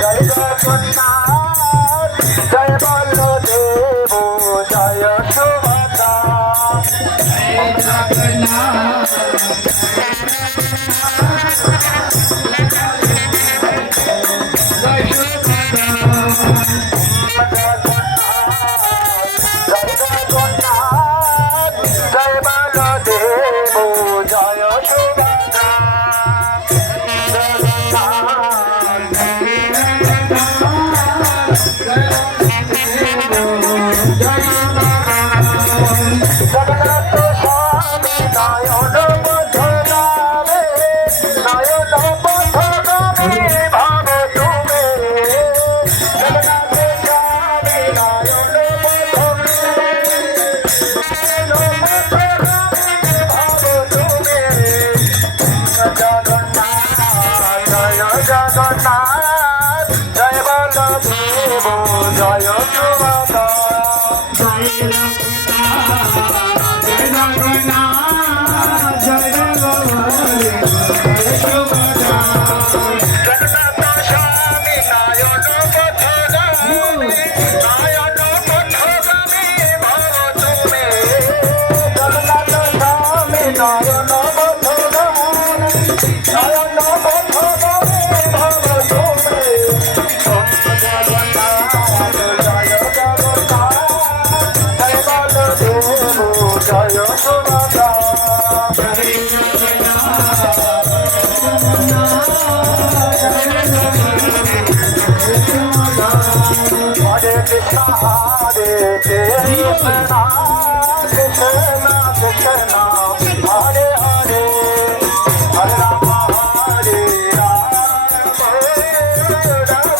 জয় জগন্নাথ জয় বলদেব জয় সুভদ্রা জয় জগন্নাথ জয় বলদেব জয় সুভদ্রা জগন্নাথ স্বামী নয়ন পথগামী নয়ন পথগামী ভাব তুমি জগন্নাথ স্বামী নয়ন পথগামী ভাব তুমি জগন্নাথ জয় জগন্নাথ জয় বলদেব জয় সুভদ্রা জয় জগন্নাথ জয় জগন্নাথ স্বামী নয়ন পথগামী নয়ন পথগামী ভব তুমি জগন্নাথ স্বামী নয়ন পথগামী নয়ন পথগামী ভব তুমি জয় সুভদ্রা হরে কৃষ্ণ হরে কৃষ্ণ কৃষ্ণ কৃষ্ণ হরে হরে হরে রাম হরে রাম রাম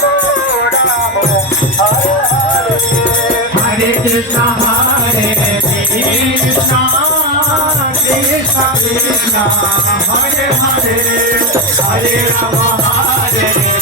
রাম হরে হরে হরে কৃষ্ণ হরে কৃষ্ণ কৃষ্ণ কৃষ্ণ হরে হরে হরে রাম হরে